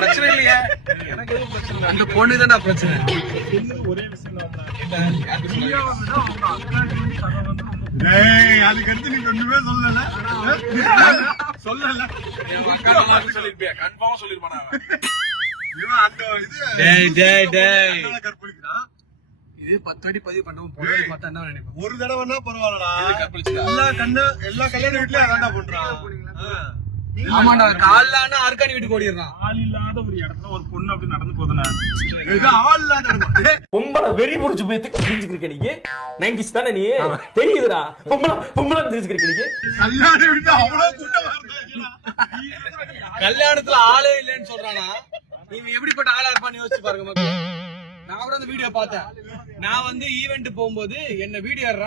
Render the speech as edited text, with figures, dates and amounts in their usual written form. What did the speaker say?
பிரச்சனை இல்லையா? எனக்கு எதுவும் பிரச்சனை இல்லை. அந்த பொண்ணு தானே பிரச்சனை. ஒரே விஷயம் அதுக்கடுத்து நீ ஒண்ணுமே சொல்லல சொல்லிருப்பியா? கன்ஃபார்மா சொல்லிருப்பானா? இது 10 அடி பதிவு பண்ணவும் பார்த்தா என்ன நினைப்பேன்? ஒரு தடவைன்னா பரவாயில்லடா. எல்லா கல்யாண வீட்லயும் அதான் பண்றான். ஆமாண்டா, கால்ல ஆர்கானி வீட்டுக்கு ஓடிடுறான். ஆள் இல்லாத ஒரு இடத்துல ஒரு பொண்ணு அப்படி நடந்து போதுனா ஆள் இல்லாத பொம்பளை வெறி முடிச்சு போய் தெரிஞ்சுக்கிருக்க நீங்க 90s தானே நீ தெரியுதுடா. பொம்பளை தெரிஞ்சுக்கிருக்க நீங்க கல்யாண வீட்டுல அவ்வளவு கூட்டம் கல்யாணத்துல ஆளே இல்லைன்னு சொல்றானா? நீங்க எப்படிப்பட்ட ஆளா இருப்பான்னு யோசிச்சு பாருங்க மக்கள். நான் கூட அந்த வீடியோ பார்த்தேன். நான் ஈவென்ட் போகும்போது என்ன வீடியோ